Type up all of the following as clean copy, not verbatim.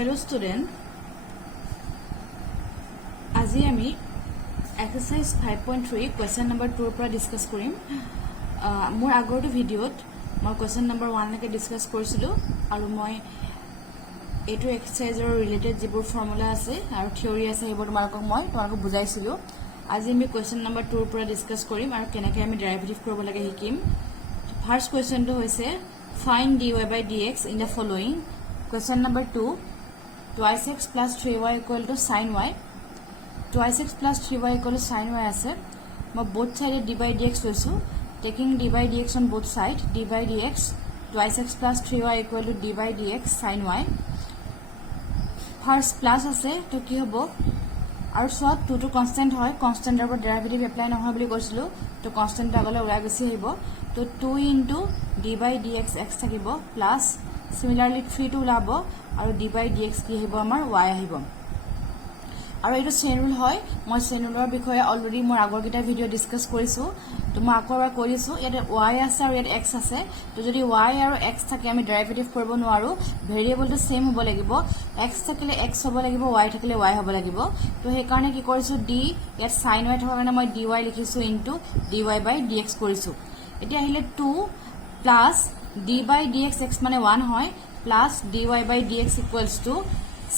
Hello student, আজি আমি exercise 5.3 question number 2 পৰা ডিসকাস কৰিম। মোৰ আগৰটো ভিডিঅ'ত মই question number 1 লৈকে ডিসকাস কৰিছিলো আৰু মই এটো এক্সাৰসাইজৰ ৰিলেটেড যিবোৰ ফৰ্মুলা আছে আৰু থিওৰি আছে সেইবোৰ তোমালোকক বুজাইছিলো। আজি আমি question number 2 পৰা ডিসকাস কৰিম আৰু কেনেকৈ আমি ডেৰিভেটিভ কৰিব লাগে শিকিম। ফাৰ্স্ট কোৱেশ্চনটো হৈছে find dy by dx in the following. Question number 2, twice x plus 3y equal to sin y. Twice x plus 3y equal to sin y আছে মই both side d by dx লৈছো, taking d by dx on both side, d by dx twice x plus 3y equal to d by dx sin y. First plus আছে তো কি হ'ব আৰু সব 2 to constant হয়, কনস্ট্যান্টৰ ওপৰত ডেৰিভেটিভ এপ্লাই নহয় বুলি কৈছিলো, তো কনস্ট্যান্ট আগলৈ ওলাই গৈছি আহিব, তো 2 into d by dx x থাকিব প্লাস similarly 3 to ওলাব আৰু d by dx কি আহিব আমাৰ y আহিব। আৰু এইটো চেইন ৰুল হয়, মই চেইন ৰুলৰ বিষয়ে অলৰেডি মোৰ আগৰ কিটা ভিডিও ডিসকাস কৰিছো, তো মই আকৰবাৰ কৰিছো। ইয়াতে y আছে আৰু ইয়াতে x আছে, তো যদি y আৰু x থাকে আমি ডেৰিভেটিভ কৰিব নোৱাৰো, ভেৰিয়েবলটো সেম হ'ব লাগিব, x থাকিলে x হ'ব লাগিব, y থাকিলে y হ'ব লাগিব। তো সেই কাৰণে কি কৰিছো d ইয়াত sin y থকাৰ কাৰণে মই dy লিখিছো ইনটু dy by dx কৰিছো। এতিয়া আহিলে 2 plus d by dx x মানে 1 হয় plus dy by dx equals to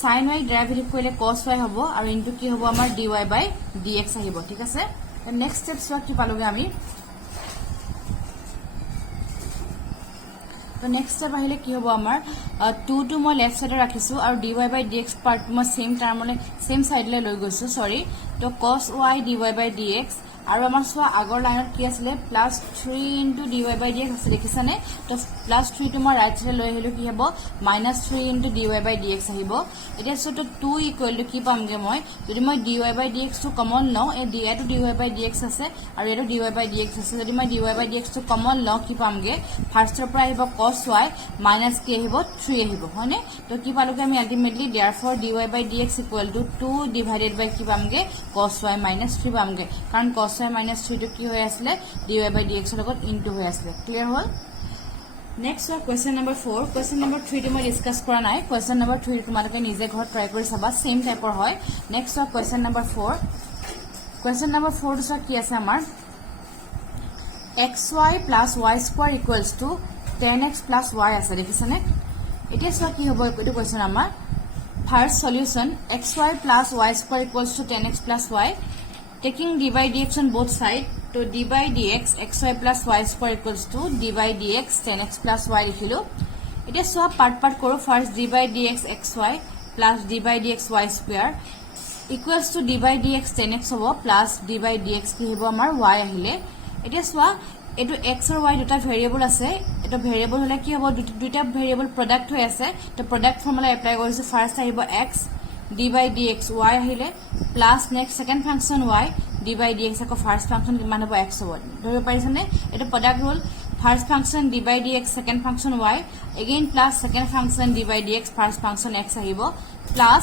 sin y derivative কৰিলে cos y হ'ব আৰু ইনটু কি হ'ব আমাৰ dy by dx আহিব। ঠিক আছে, নেক্সট স্টেপস কি পালোগে আমি। তো নেক্সট স্টেপ আহিলে কি হ'ব আমাৰ 2 to মই লেফট সাইডে ৰাখিছো আৰু dy by dx পাৰ্ট মই সেম টাৰ্মলে সেম সাইডলে লৈ গৈছো, সৰি। তো cos y dy by dx আৰু আমাৰ সোৱা আগৰ লাইনত কি আছিল plus 3 into dy by dx আছে দেখিছানে, তো প্লাস 3 টো মই ৰাইট সাইডে লৈ আহিলো কি হ'ব minus 3 into dy by dx আহিব। এতিয়া সো তো 2 ইকুৱেল টু কি পামগে মই যদি মই dy by dx টো কমন লওঁ, এই dy টো dy by dx আছে আৰু এটো dy by dx আছে, যদি মই dy by dx টো কমন লওঁ কি পামগে ফাৰ্স্টৰ পৰা আহিব cos y minus কি আহিব 3 আহিব, হয়নে। তো কি পালোগে আমি ultimately therefore dy by dx equal to 2 divided by কি পামগে cos y minus 3 পামগে, কাৰণ cos y minus 3 to কি হৈ আসলে dy by dx ৰ লগত ইনটু হৈ আসলে। ক্লিয়াৰ হ'ল। Next question number 4, question number 3 টো মই ডিসকাস কৰা নাই, question number 3 তোমালোকে নিজে ঘৰত ট্ৰাই কৰি চাবা, সেম টাইপৰ হয়। Next question number 4, question number 4 টো কি আছে আমাৰ xy plus y square equals to 10x plus y আছে দেখিছানে। এতিয়া সব কি হ'ব এইটো question আমাৰ first solution xy plus y square equals to 10x plus y, taking d by dx on both side, to d by dx xy plus y square equals to d by dx 10x plus y লিখিলো। এতিয়া সব part কৰো, first d by dx xy plus d by dx y square equals to d by dx 10x হ'ব plus d by dx কি হ'ব আমাৰ y আহিলে। এতিয়া সোৱা এটো x আৰু y দুটা ভেৰিয়েবল আছে, এটো ভেৰিয়েবল হলে কি হ'ব দুটা ভেৰিয়েবল প্ৰডাক্ট হৈ আছে, তো প্ৰডাক্ট ফৰ্মুলা এপ্লাই কৰিছো, ফার্স্ট আহিব x d by dx y আহিলে plus next second function y d by dx আকৌ ফার্স্ট ফাংশন কিমান হ'ব x হ'ব, ধৰিব পাৰিছানে। এটো product rule, first function d by dx second function y again plus second function d by dx first function x আহিব plus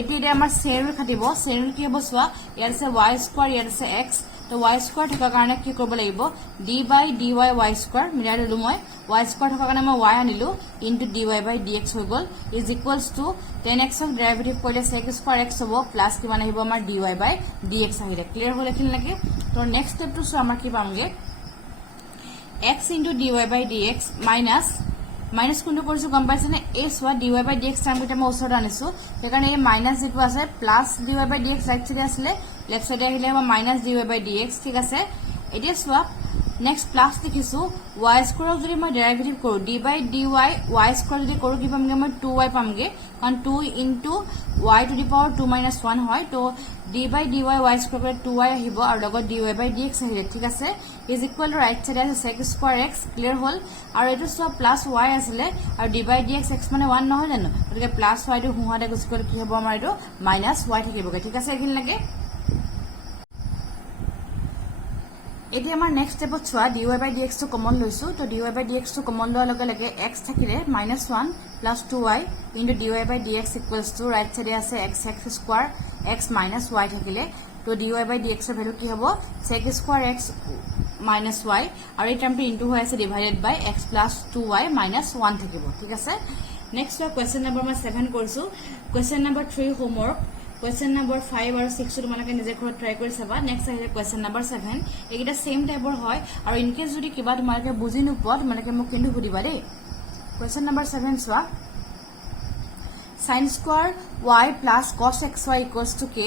এটো আমাৰ chain rule খাটিব, chain rule কি হ'ব সোৱা ইয়াত আছে y স্কয়াৰ ইয়াত আছে x, তো y স্কয়াৰ থকা কাৰণে কি কৰিব লাগিব d by dy y square মিলাই ললো, মই y স্কয়াৰ থকা কাৰণে মই y আনিলো ইনটু dy by dx হৈ গল ইজ ইকুৱেলস টু 10x ৰ ডেৰিভেটিভ কৰিলে sec স্কয়াৰ x হ'ব প্লাস কিমান আহিব আমাৰ dy by dx আহিলে। ক্লিয়াৰ হ'ল এখিনি লাগে। তো নেক্সট স্টেপ টো আমাৰ কি পামগে x into dy by dx minus কোনটো কৰিছো গম পাইছানে, এই সোৱা dy by dx টাইম কিটা মই ওচৰত আনিছো, সেইকাৰণে এই মাইনাস যেটো আছে plus dy by dx right সাইডে আসলে লেফট সাইডে আহিলে হ'ব মাইনাস dy by dx। ঠিক আছে, এতিয়া সোৱা নেক্সট প্লাস লিখিছো y স্কয়াৰ যদি মই ডেৰিভেটিভ কৰো d by dy y square যদি কৰো কি পামগে মই 2y পামগে, কাৰণ 2 into y to the power 2 minus 1 হয়, তো d by dy y square কৰি 2y আহিব আৰু লগত dy by dx আহিলে। ঠিক আছে, ইজ ইকুৱেল টু ৰাইট সাইডে আছে sec স্কয়াৰ x। ক্লিয়াৰ হ'ল। আৰু এটো সব প্লাস y আছিলে আৰু d by dx x মানে 1 নহয় জানো, গতিকে প্লাস y টো হুহাতে গুছি গ'ল কি হ'ব আমাৰ এটো মাইনাস y থাকিবগে। ঠিক আছে, এখিনি লাগে। এতিয়া আমাৰ নেক্সট স্টেপত চোৱা dy by dx টো কমন লৈছো, তো dy by dx টো কমন লোৱাৰ লগে লগে x থাকিলে -1 plus 2y into dy by dx equals to right side আছে x square x minus y থাকিলে, তো dy by dx ৰ ভ্যালু কি হ'ব sec square x minus y আৰু এই টার্মটো ইনটু হৈ আছে ডিভাইডেড বাই x plus 2y minus 1 থাকিব। ঠিক আছে, নেক্সট চোৱা কুৱেশ্যন নম্বৰ মই 7 কৰিছো question number 3 homework question number 5 আৰু 6 তোমালোকে নিজে ঘৰত ট্ৰাই কৰি চাবা নেক্সট আহিলে কুৱেশ্যন নম্বৰ 7 এইকেইটা সেম টাইপৰ হয় আৰু ইন কেছ যদি কিবা তোমালোকে বুজি নোপোৱা তোমালোকে মোক কিন্তু সুধিবা দেই কুৱেশ্যন নম্বৰ 7 চোৱা sin square y plus cos xy equals to k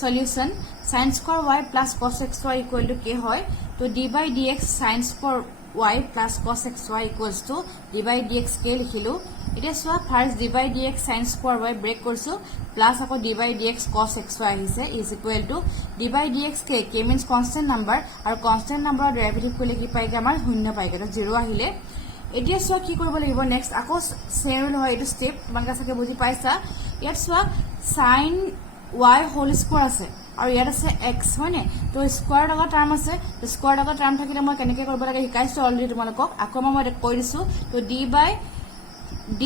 solution sin square y plus cos xy equal to k হয় তো d by dx sin square y plus cos xy equals to d by dx k লিখিলো এটা সোয়া first d by dx sin square y break করছো plus আকৌ d by dx cos xy আহিছে is equal to d by dx k means constant number আৰু constant number derivative কৰিলে কি পাইগে আমাৰ শূন্য পাইগে তো 0 আহিলে এতিয়া সোয়া কি কৰিব লাগিব নেক্সট আকৌ সেম হয় এটো স্টেপ তোমালোকে সাকে বুজি পাইছা ইয়াত সোয়া sin y হোল স্কয়ার আছে আৰু ইয়াত আছে x হয়নে তো স্কয়াৰ লগা টাৰ্ম আছে তো স্কয়াৰ লগা টাৰ্ম থাকিলে মই কেনেকৈ কৰিব লাগে শিকাইছো অলৰেডি তোমালোকক আকৌ মই কৈ দিছো তো d by d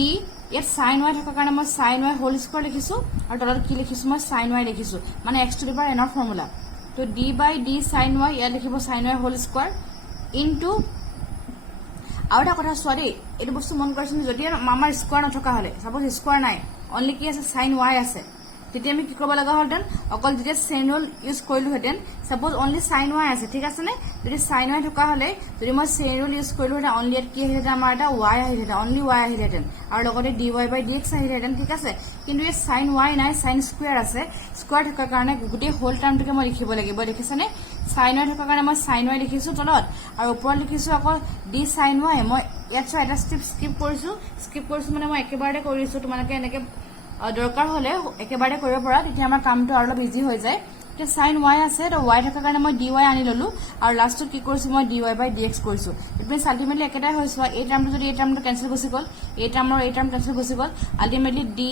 ইয়াত sin y থকা কাৰণে মই sin y হোল স্কয়াৰ লিখিছো আৰু তলত কি লিখিছো মই sin y লিখিছো মানে x to the power n ৰ ফৰ্মুলা তো d by d sin y ইয়াত লিখিব sin y whole square into আৰু এটা কথা চোৱা দেই এইটো বস্তু মন কৰিছো যদি আমাৰ স্কয়ার নথকা হলে সাপোজ স্কয়ার নাই অনলি কি আছে sin y আছে তেতিয়া আমি কি কৰিব লগা হলতেন অকল যেতিয়া চেইন ৰুল ইউজ কৰিলো হেতেন সাপোজ অনলি sin y আছে ঠিক আছে নে যদি sin y থকা হলে যদি মই চেইন ৰুল ইউজ কৰিলো হেতেন অনলি কি আহিলে আমাৰ এটা y আহিলে অনলি y আহিলে হেতেন আৰু লগতে dy by dx আহিলে হেতেন ঠিক আছে কিন্তু এই sin y নাই sin স্কয়ার আছে স্কয়ার থকা কাৰণে গোটেই হোল টাৰ্মটোকে মই লিখিব লাগিব দেখিছে নে sin y থকা কাৰণে মই sin y লিখিছো তলত আৰু ওপৰত লিখিছো আকৌ d sin y মই ইয়াত এটা স্টেপ স্কিপ কৰিছো মানে মই একেবাৰে কৰিছো তোমালোকে এনেকে দৰকাৰ হলে একেবাৰে কৰিব পৰা তেতিয়া আমাৰ কামটো আৰু অলপ ইজি হৈ যায় তে sin y আছে তো y থকা কাৰণে মই dy আনি ললো আৰু লাষ্টত কি কৰিছো মই dy by dx কৰিছো ইট মিন্স আলটিমেটলি একেটাই হৈছে এই টাৰ্মটো যদি এই টাৰ্মটো ক্যান্সেল গুছি গল এই টাৰ্ম আৰু এই টার্ম ক্যান্সেল গুছি গল ultimately d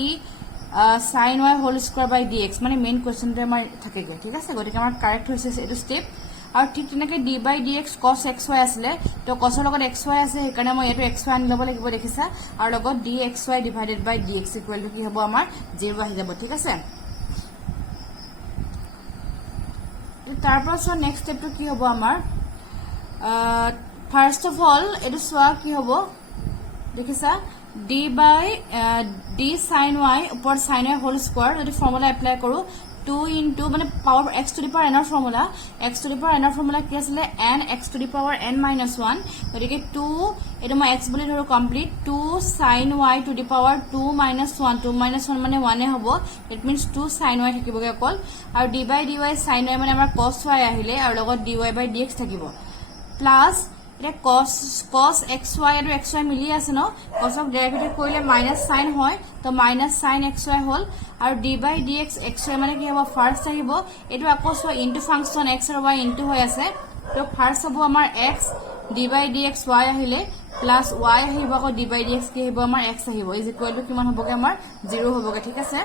sin y whole square by dx মানে মেইন কোৱেশ্চনটো আমাৰ থাকেগে ঠিক আছে গতিকে আমাৰ কাৰেক্ট হৈছে এটো স্টেপ আৰু ঠিক তেনেকৈ d by dx cos xy আছিল তো cos ৰ লগত xy আছে সেইকাৰণে মই এটো xy আনি লব লাগিব দেখিছা আৰু লগত dxy divided by dx equal to কি হ'ব আমাৰ 0 আহি যাব ঠিক আছে তাৰপাছত নেক্সট স্টেপটো কি হ'ব আমাৰ ফার্স্ট অফ অল এটো সোয়া কি হ'ব দেখিছা d by d sin y উপর sin y হোল স্কয়ার যদি ফর্মুলা এপ্লাই কৰো 2 into মানে power x to the power n ৰ formula x to the power n ৰ ফর্মুলা কি আছিল n x to the power n minus 1 গতিকে 2 এটো মই x বুলি ধৰো complete 2 sin y to the power 2 minus 1 2 minus 1 মানে 1 এ হ'ব ইট মিন্স 2 sin y থাকিবগে অকল আৰু d by dy sin y মানে আমাৰ cos y আহিলে আৰু লগত dy by dx থাকিব প্লাস এটা cos xy আৰু xy মিলি আছে ন cosক ডেৰিভেটিভ কৰিলে মাইনাস sin হয় তো মাইনাস sin xy হল আৰু d by dx xy মানে কি হ'ব ফাৰ্স্ট আহিব এটো আকৌ সোয়া ইনটু ফাংশন x আৰু y ইনটু হৈ আছে তো ফাৰ্স্ট হ'ব আমাৰ x d by dx y আহিলে প্লাস y আহিব আকৌ d by dx কি আহিব আমাৰ x আহিব ইজ ইকুৱেল টু কিমান হ'বগে আমাৰ 0 হ'বগে ঠিক আছে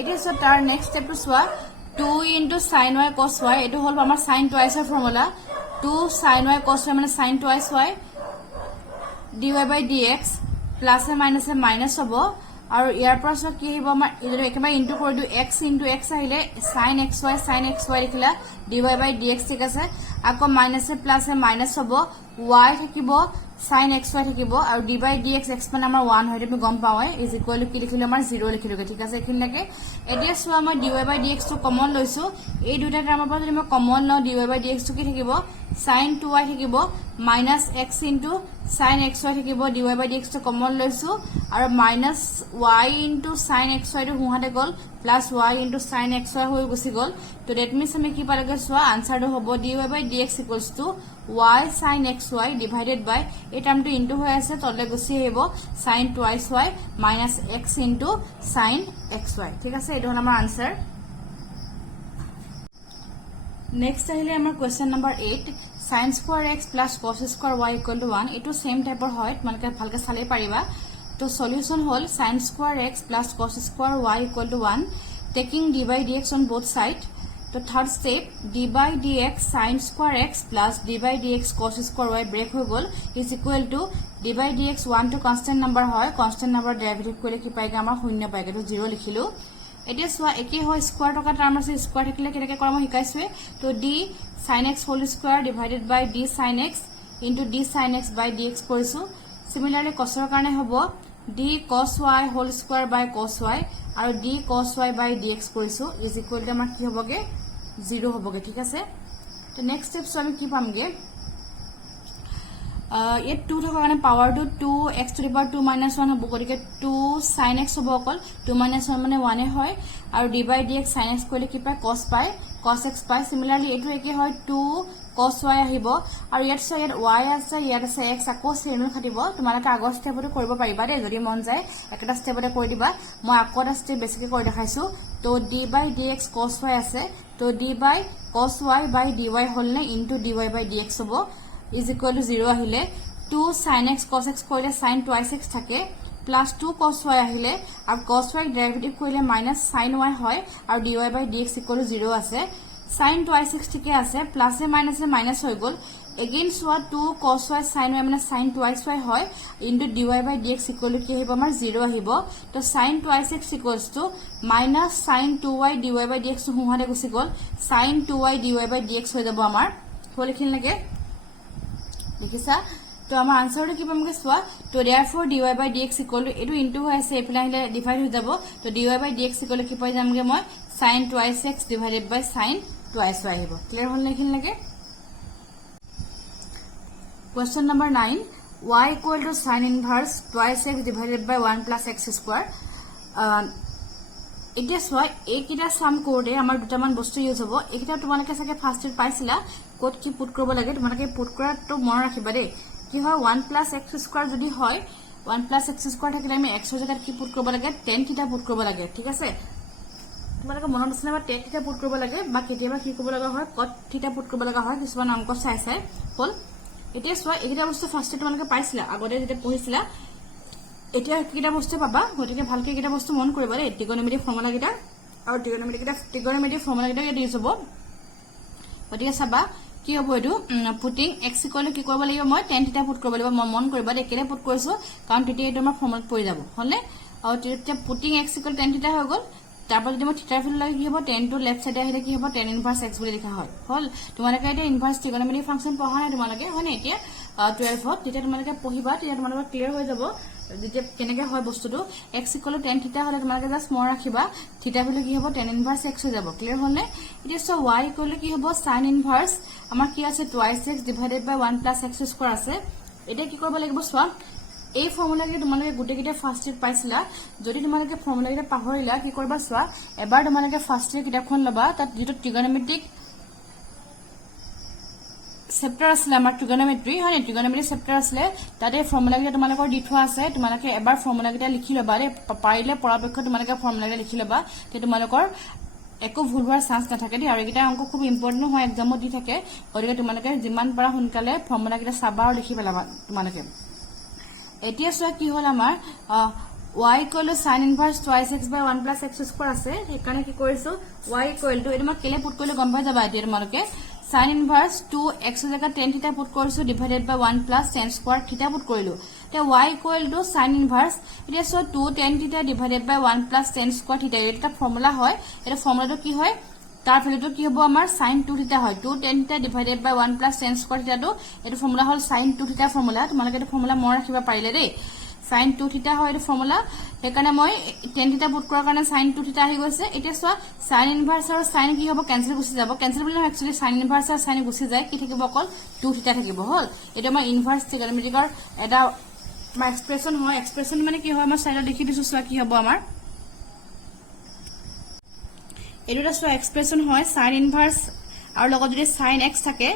এতিয়া তাৰ নেক্সট স্টেপ টু সোয়া 2 into sin y cos y এটো হল আমাৰ sin twice ৰ formula 2 sin y cos y মানে sin twice y dy by dx plus A minus হ'ব আৰু ইয়াৰ পৰা কি হ'ব আমাৰ ইটো একেবাৰে ইনটু কৰি দিও x into x আহিলে sin xy লিখিলা dy by dx ঠিক আছে আকৌ মাইনাস এ প্লাস এ মাইনাস হ'ব y থাকিব sin xy থাকিব আৰু d by dx x মানে আমাৰ 1 হয় তুমি গম পাওয়ে ইজ ইকুৱেল টু কি লিখিলো আমাৰ 0 লিখিলোগে ঠিক আছে এখিনলৈকে এতিয়া সোয়া মই dy by dx টো কমন লৈছো এই দুটা টাৰ্মৰ পৰা যদি মই কমন লওঁ dy by dx টো কি থাকিব sin 2y থাকিব minus x into sin xy থাকিব dy by dx টো কমন লৈছো আৰু minus y into sin xy টো হুহাতে গল plus y into sin xy হৈ গুছি গল তো দ্যাট মিন্স আমি কি পালগে সোয়া আনসাৰটো হ'ব dy by dx equals to y sin xy divided by এই টার্মটো ইনটু হৈ আছে তলে গুছি আহিব sin twice y minus x into sin xy ঠিক আছে এটো হল আমাৰ আনসাৰ নেক্সট আহিলে আমাৰ question number 8 sin square x plus cos square y equal to 1 এটো সেম টাইপৰ হয় তোমালোকে ভালকে চালে পাৰিবা তো solution hall sin square x plus cos square y equal to 1 taking d by dx on both sides तो third step d by dx sin square x plus d by dx cos square y break हो गल is equal to d by dx 1 to constant number হয় constant number derivative কৰিলে কি পাইগে আমাৰ শূন্য পাইগে তো 0 লিখিলো এতিয়া সোয়া একে হয় স্কয়াৰ টকা টাৰ্ম আছে স্কয়াৰ থাকিলে কেনেকে কৰাম শিকাইছো তো d sin x whole square divided by d sin x into d sin x by dx কৰিছো similarly cosৰ কাৰণে হ'ব d cos y whole square by cos y আৰু d cos y by dx কৰিছো is equal to আমাৰ কি হ'বগে 0 হ'বগে ঠিক আছে তো নেক্সট স্টেপস আমি কি পামগে ये 2 থকা কাৰণে power to 2x to the power 2 minus 1 হ'ব গতিকে 2 sin x হ'ব অকল 2 minus 1 মানে 1 এ হয় আৰু d by dx sin x কৰিলে কি পায় cos x পায় similarly এটো একে হয় 2 cos y আহিব আৰু ইয়াত y আছে ইয়াত আছে x আকৌ চেমে খাটিব তোমালোকে আগৰ স্টেপতে কৰিব পাৰিবা দে যদি মন যায় একটা স্টেপতে কৰি দিবা মই আকৌ এটা স্টেপ বেছিকৈ কৰি দেখাইছো তো d by dx cos y আছে তো d by cos y by dy হল নে into dy by dx হ'ব is equal to 0 আহিলে 2 sin x cos x কৰিলে sin twice x থাকে plus 2 cos y আহিলে আৰু cos y ডেৰিভেটিভ কৰিলে minus sin y হয় আৰু dy by dx equal to 0 আছে sin twice x ঠিকে আছে প্লাস এ মাইনাস হৈ গল again সোয়া 2 cos y sin y মানে sin twice y হয় into dy by dx equal to কি আহিব আমাৰ 0 আহিব তো sin twice x equals to minus sin 2y dy by dx হুহাতে গুছি গল sin 2y dy by dx হৈ যাব আমাৰ হল লিখিন লাগে দেখিছা তো আমাৰ আনসাৰটো কি পামগে সোয়া তো therefore dy by dx equal to এটো ইনটু হৈ আছে এফালে আহিলে ডিভাইড হৈ যাব তো dy by dx equal to কি পাই যামগে মই sin twice x divided by sin twice y আহিব ক্লিয়াৰ হল লিখিন লাগে question number 9 y equal to sin inverse twice x divided by 1 plus x square এতিয়া সোয়া এইকিটা সাম কোডে আমাৰ দুটামান বস্তু ইউজ হ'ব এইকিটা তোমালোকে সাকে ফাৰ্স্ট ইয়াৰ পাইছিলা কোড কি পুট কৰিব লাগে তোমালোকে পুট কৰাটো মন ৰাখিবা দে কি হয় 1 plus x square যদি হয় 1 plus x square থাকিলে আমি x ৰ জায়গাত কি পুট কৰিব লাগে tan থিটা পুট কৰিব লাগে ঠিক আছে তোমালোকে মনত আছে না tan থিটা পুট কৰিব লাগে বা কেতিয়াবা কি কৰিব লগা হয় cot থিটা পুট কৰিব লগা হয় কিছুমান অংক চাই হল এতিয়া সোয়া এইকিটা বস্তু ফাৰ্স্ট তোমালোকে পাইছিলা আগতে যেতিয়া পঢ়িছিলা এতিয়া কিটা বস্তু পাবা গতিকে ভালকে কিটা বস্তু মন কৰিবা ৰে ট্ৰিগোনোমেট্ৰি ফৰ্মুলা কিটা আৰু ট্ৰিগোনোমেট্ৰি ফৰ্মুলা কিটা ইয়াত ইউজ হ'ব গতিকে চাবা কি হ'ব এটো পুটিং x ইকুৱেল কি কৰিব লাগিব মই tan থিটা পুট কৰিব লাগিব মই মন কৰিবা দে কেলে পুট কৰিছো কাৰণ তেতিয়া এটো আমাৰ ফৰ্মুলাত পৰি যাব হলে আৰু তেতিয়া পুটিং x ইকুৱেল tan থিটা হৈ গল তাৰপৰ যদি মই থিটাৰ ফিল লাগি কি হ'ব tan টু লেফট সাইডে আহিলে কি হ'ব tan ইনভার্স x বুলি লিখা হয় হল তোমালোকে এটা ইনভার্স ট্ৰিগোনোমেট্ৰি ফাংশন পঢ়া নাই তোমালোকে হয়নে এতিয়া 12ত তেতিয়া তোমালোকে পঢ়িবা তেতিয়া তোমালোকৰ ক্লিয়াৰ হৈ যাব যেতিয়া কেনেকে হয় বস্তুটো x ইকুৱেল tan থিটা হলে তোমালোকে জাস্ট মন ৰাখিবা থিটা ভ্যালু কি হ'ব tan ইনভাৰ্স x হৈ যাব ক্লিয়াৰ হল নে এতিয়া সো y ইকুৱেল কি হ'ব sin ইনভাৰ্স আমাৰ কি আছে twice x divided by 1 plus x square আছে এটা কি কৰিব লাগিব সোৱা এই ফৰ্মুলাকে তোমালোকে গুটেকিটা ফাৰ্স্ট ইয়াৰ পাইছিলা যদি তোমালোকে ফৰ্মুলাকিটা পাহৰিলা কি কৰিবা সোৱা এবাৰ তোমালোকে ফাৰ্স্ট ইয়াৰ কিতাপখন লবা তাত যেটো ট্ৰিগোনোমেট্ৰিক চেপ্টাৰ আছে আমাৰ ট্ৰিগোনোমেট্ৰি হয় ট্ৰিগোনোমেট্ৰি চেপ্টাৰ আছে তাতে ফৰ্মুলাকিটা তোমালোকৰ দি থোৱা আছে তোমালোকে এবাৰ ফৰ্মুলাকিটা লিখি লবা ৰে পাৰিলে পৰাপক্ষ তোমালোকে ফৰ্মুলাকিটা লিখি লবা তে তোমালোকৰ একো ভুল হোৱাৰ চান্স নাথাকে দি আৰু এটা অংক খুব ইম্পৰ্টেন্ট হয় এক্সামত দি থাকে গতিকে তোমালোকে যিমান পাৰা সোনকালে ফৰ্মুলাকিটা চাবা আৰু লিখি পেলাবা তোমালোকে এতিয়া সোৱা কি হল আমাৰ y equal to sin inverse twice x by 1 plus x square আছে সেইকাৰণে কি কৰিছো y equal to এটো মই কেলে পুট কৰিলে গম পাই যাবা এতিয়া তোমালোকে sin inverse 2x ৰ জায়গা tan থিটা পুট কৰিছো divided by 1 plus tan square থিটা পুট কৰিলো তে y equal to sin inverse এতিয়া সো 2 tan থিটা divided by 1 plus tan square থিটা এটা ফৰ্মুলা হয় এটা ফৰ্মুলাটো কি হয় তাৰ ফলটো কি হ'ব আমাৰ sin 2 থিটা হয় 2 tan থিটা divided by 1 plus tan square থিটাটো এটো ফৰ্মুলা হল sin 2 থিটা ফৰ্মুলা তোমালোকে এটো ফৰ্মুলা মন ৰাখিবা পাৰিলে দেই sin 2 থিটা হয় এটো ফৰ্মুলা সেইকাৰণে মই tan থিটা পুট কৰাৰ কাৰণে sin 2 থিটা আহি গৈছে এতিয়া সোৱা sin ইনভাৰ্স আৰু sin কি হ'ব কেনসেল গুছি যাব কেনসেল বুলি একচুয়ালি sin ইনভার্স আৰু sin গুছি যায় কি থাকিব অকল 2 থিটা থাকিব হল এটা আমাৰ ইনভাৰ্স ট্ৰিগোনোমেট্ৰিকৰ এটা আমাৰ এক্সপ্ৰেছন হয় এক্সপ্ৰেছন মানে কি হয় আমাৰ সাইডত লিখি দিছো সোৱা কি হ'ব আমাৰ এটোটা সোৱা এক্সপ্ৰেছন হয় sin ইনভাৰ্স আৰু লগত যদি sin x থাকে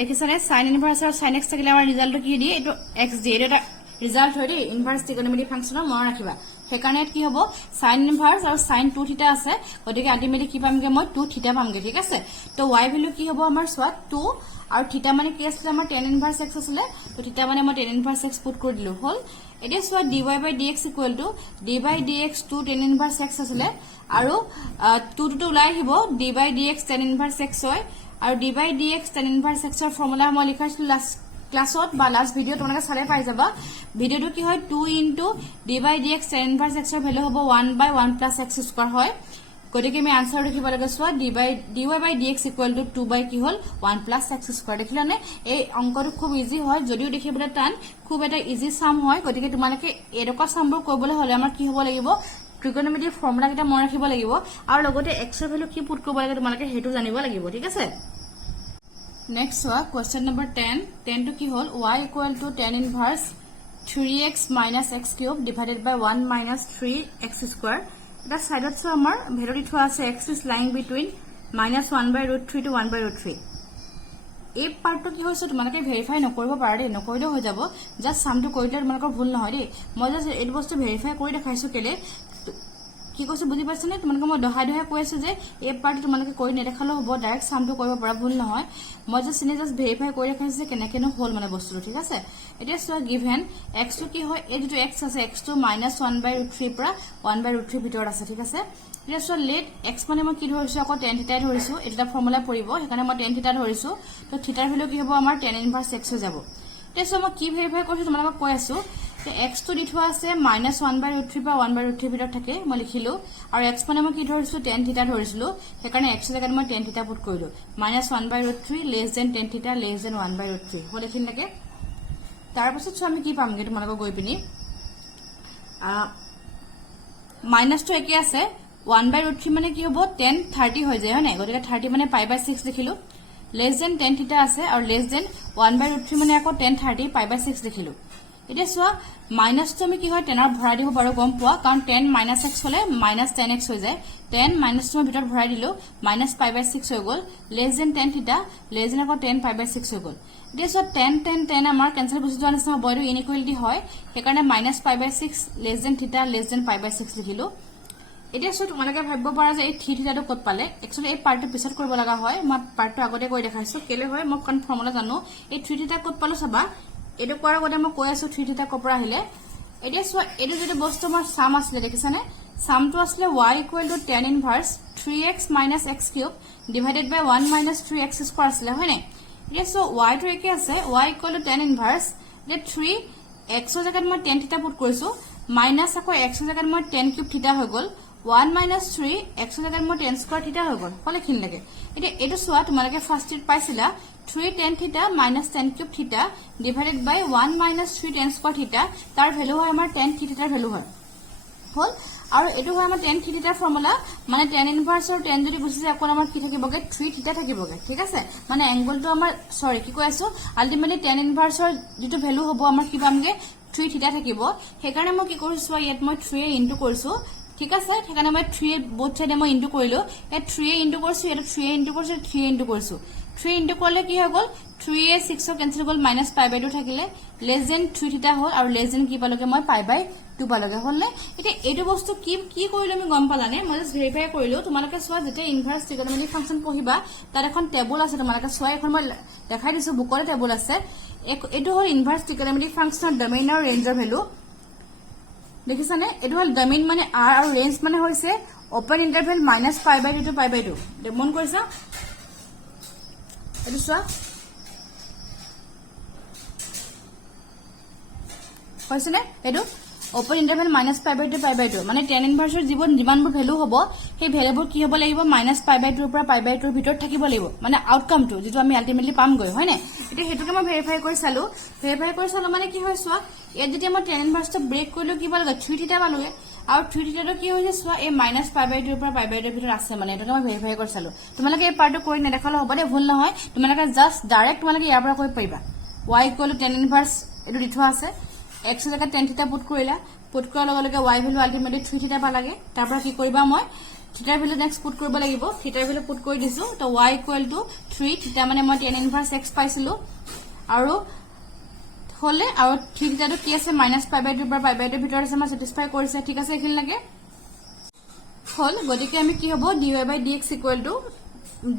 দেখিছানে sin ইনভাৰ্স আৰু sin x থাকিলে আমাৰ ৰিজাল্টটো কি দিয়ে এটো x দিয়ে এটা ৰিজাল্ট হয় দেই ইনভাৰ্স ট্ৰিগোনোমেট্ৰি ফাংশনৰ মন ৰাখিবা সেইকাৰণে কি হ'ব sin ইনভাৰ্স আৰু sin 2 থিটা আছে গতিকে আল্টিমেটলি কি পামগে মই 2 থিটা পামগে ঠিক আছে তো y ভ্যালু কি হ'ব আমাৰ সোৱা 2 আৰু থিটা মানে কি আছিল আমাৰ tan ইনভাৰ্স x আছিল তো থিটা মানে মই tan ইনভাৰ্স x পুট কৰি দিলো হল এতিয়া সোৱা dy by dx equal to d by dx 2 tan inverse x আছিল আৰু 2 to ওলাই আহিব d by dx tan ইনভাৰ্স x হয় আৰু d by dx tan ইনভাৰ্স x ৰ ফৰ্মুলা মই লিখাইছিলো লাষ্ট ক্লাছত বা লাষ্ট ভিডিও তোমালোকে চালে পাই যাবা ভিডিওটো কি হয় 2 into d by dx tan inverse x ৰ ভ্যালু হ'ব 1 by 1 plus x square হয় গতিকে আমি আনসাৰ লিখিব লাগে সোৱা dy by dx equal to 2 by কি হল 1 plus x square দেখিলানে এই অংকটো খুব ইজি হয় যদিও দেখিবলৈ টান খুব এটা ইজি সাম হয় গতিকে তোমালোকে এৰকা সামবোৰ কৰিবলৈ হলে আমাৰ কি হ'ব লাগিব ট্ৰিগোনোমেট্ৰি ফৰ্মুলা কিটা মন ৰাখিব লাগিব আৰু লগতে x ৰ ভ্যালু কি পুট কৰিব লাগে তোমালোকে হেতু জানিব লাগিব ঠিক আছে নেক্সট সোৱা কোৱেশ্চন নম্বৰ 10 টো কি হল y equal to tan inverse 3x minus x cube divided by 1 minus 3x square এটা সাইডত সো আমাৰ ভ্যালু দি থোৱা আছে x is lying between -1/√3 to 1/√3 এই পাৰ্টটো কি হৈছে তোমালোকে ভেৰিফাই নকৰিব পাৰা দে নকৰিলে হৈ যাব জাস্ট সামটো কৰিলে তোমালোকৰ ভুল নহয় দে মই জাস্ট এই বস্তু ভেৰিফাই কৰি দেখাইছো কেলে কি কৈছে বুজি পাইছ নে তোমালোকে মই দহাই কৈ আছে যে এই পাৰ্টটো তোমালোকে কৰি নেদেখালো হ'ব ডাইৰেক্ট সামটো কৰিব পাৰা ভুল নহয় মই জাস্ট ভেৰিফাই কৰি দেখাইছো যে কেনেকেনো হল মানে বস্তুটো ঠিক আছে এতিয়া সো গিভেন x টো কি হয় এই যেটো x আছে x টো -1/√3 পৰা 1/√3 ভিতৰত আছে ঠিক আছে এতিয়া সো লেট x মানে মই কি ধৰিছো আকৌ tan থিটা ধৰিছো এটা ফৰ্মুলা পৰিব সেইকাৰণে মই tan থিটা ধৰিছো তো থিটাৰ ভ্যালু কি হ'ব আমাৰ tan ইনভাৰ্স x হৈ যাব এতিয়া সো মই কি ভেৰিফাই কৰিছো তোমালোকক কৈ আছো যে x টো দি থোৱা আছে -1/√3 পৰা 1/√3 ভিতৰত থাকে মই লিখিলো আৰু x মানে মই কি ধৰিছো tan থিটা ধৰিছিলো সেইকাৰণে x ৰ জাগাত মই tan থিটা পুট কৰিলো -1/√3 less than tan থিটা less than 1/√3 হল এখিন লাগে তাৰ পাছত আমি কি পামগে তোমালোকক গৈ পিনি মাইনাস টো একে আছে 1/√3 মানে কি হ'ব tan 30 হৈ যায় হয় নাই গতিকে 30 মানে π/6 লিখিলো less than tan থিটা আছে আৰু less than 1/√3 মানে আকৌ tan 30 π/6 লিখিলো এতিয়া সোৱা মাইনাস টো আমি কি হয় টেনৰ ভৰাই দিব পাৰো গম পোৱা কাৰণ tan - x হলে -10x হৈ যায় tan মাইনাস টো ভিতৰত ভৰাই দিলো -π/6 হৈ গল less than tan থিটা less than আকৌ tan π/6 হৈ গল এতিয়া সোৱা tan আমাৰ কেনসেল গুছি যোৱা নিচিনা হ'ব এইটো ইনইকুৱেলিটি হয় সেইকাৰণে -π/6 less than থিটা less than π/6 লিখিলো এতিয়া সো তোমালোকে ভাবিব পাৰা যে এই থিটাটো কত পালে একচুয়ালি এই পাৰ্টটো পিছত কৰিব লগা হয় মই পাৰ্টটো আগতে কৈ দেখাইছো কেলে হয় মই কোন ফৰ্মুলা জানো এই থিটা কত পালো চাবা এটো কৰাৰ আগতে মই কৈ আছো থিটা কপৰা আহিলে এতিয়া সো এটো যেটো বস্তু আমাৰ সাম আছিল দেখিছানে সামটো আছিল y equal to tan inverse 3x minus x cube divided by 1 minus 3x square আছিল হয় নাই এতিয়া সো y টো একে আছে y equal to tan inverse যে 3 x ৰ জাগাত মই tan থিটা পুট কৰিছো মাইনাস আকৌ x ৰ জাগাত মই tan কিউব থিটা হৈ গল 1 minus 3 x ৰ জাগাত মই tan স্কয়াৰ থিটা হৈ গল হলে খিন লাগে এতিয়া এটো সোৱা তোমালোকে ফাৰ্স্ট ইট পাইছিলা 3 tan থিটা minus tan কিউব থিটা divided by 1 minus 3 tan square থিটা তাৰ ভ্যালু হয় আমাৰ tan থিটাৰ ভ্যালু হয় হল আৰু এটো হয় আমাৰ tan থিটাৰ ফৰ্মুলা মানে tan ইনভাৰ্স আৰু tan যদি গুছি যায় আকৌ আমাৰ কি থাকিবগে 3 থিটা থাকিবগে ঠিক আছে মানে এংগলটো আমাৰ সৰি কি কৈ আছো আলটিমেটলি tan ইনভাৰ্সৰ যেটো ভ্যালু হ'ব আমাৰ কি পামগে 3 থিটা থাকিব সেইকাৰণে মই কি কৰিছো ইয়াত মই 3 ইনটু কৰিছো ঠিক আছে সেইকাৰণে মই 3 বোথ সাইডে মই ইনটু কৰিলো এ 3 ইনটু কৰিছো এটা 3 ইনটু কৰিছো 3 ইনটু কৰিছো 3 ইনটু করলে কি হৈ গল 3a 6 কেনসেল গল -π/2 থাকিলে less than 3 থিটা হল আৰু less than কি পালগে মই π/2 পালগে হলনে এতিয়া এটো বস্তু কি কৰিলো আমি গম পালানে মই জাস্ট ভেৰিফাই কৰিলো তোমালোকে সোৱা যেতে ইনভাৰ্স ট্ৰিগোনোমেট্ৰি ফাংশন পঢ়িবা তাৰ এখন টেবুল আছে তোমালোকে সোৱা এখন মই দেখাই দিছো বুকৰে টেবুল আছে এটো হল ইনভাৰ্স ট্ৰিগোনোমেট্ৰি ফাংশনৰ ডোমেইন আৰু ৰেঞ্জৰ ভ্যালু দেখিছানে এটো হল ডোমেইন মানে r আৰু ৰেঞ্জ মানে হৈছে ওপেন ইন্টাৰভেল -π/2 to π/2 মন কৰিছা এটো সোৱা হৈছেনে এটো ওপেন ইন্টাৰভেল -π/2 to π/2 মানে tan ইনভাৰ্সৰ যিমানবোৰ ভ্যালু হ'ব সেই ভ্যালুবোৰ কি হ'ব লাগিব -π/2 পৰা π/2 ভিতৰত থাকিব লাগিব মানে আউটকামটো যেটো আমি আলটিমেটলি পাম গৈ হয় না এটা হেতুকে মই ভেৰিফাই কৰি চালো মানে কি হয় সোৱা এত যেতিয়া মই tan ইনভাৰ্সটো ব্ৰেক কৰিলো কি পালগে 3 থিটা পালগে আৰু 3 থিটাটো কি হৈছে সোৱা এই -π/2 পৰা π/2 ভিতৰত আছে মানে এটাকে মই ভেৰিফাই কৰি চালো তোমালোকে এই পাৰ্টটো কৰি নেদেখালো হ'ব দে ভুল নহয় তোমালোকে জাস্ট ডাইৰেক্ট তোমালোকে ইয়াৰ পৰা কৈ পাৰিবা y = tan ইনভাৰ্স এটো দি থোৱা আছে x ৰ জাগাত tan থিটা পুট কৰিলা পুট কৰাৰ লগে লগে y ভ্যালু আলটিমেটলি 3 থিটা পালাগে তাৰ পৰা কি কৰিবা মই থিটাৰ ভ্যালু নেক্সট পুট কৰিব লাগিব থিটাৰ ভ্যালু পুট কৰি দিছো তো y = 3 থিটা মানে মই tan ইনভাৰ্স x পাইছিলো আৰু হলে আৰু 3 থিটাটো কি আছে -π/2 পৰা π/2 ভিতৰত আছে মই স্যাটিসফাই কৰিছে ঠিক আছে এখিন লাগে হল গতিকে আমি কি হ'ব dy/dx =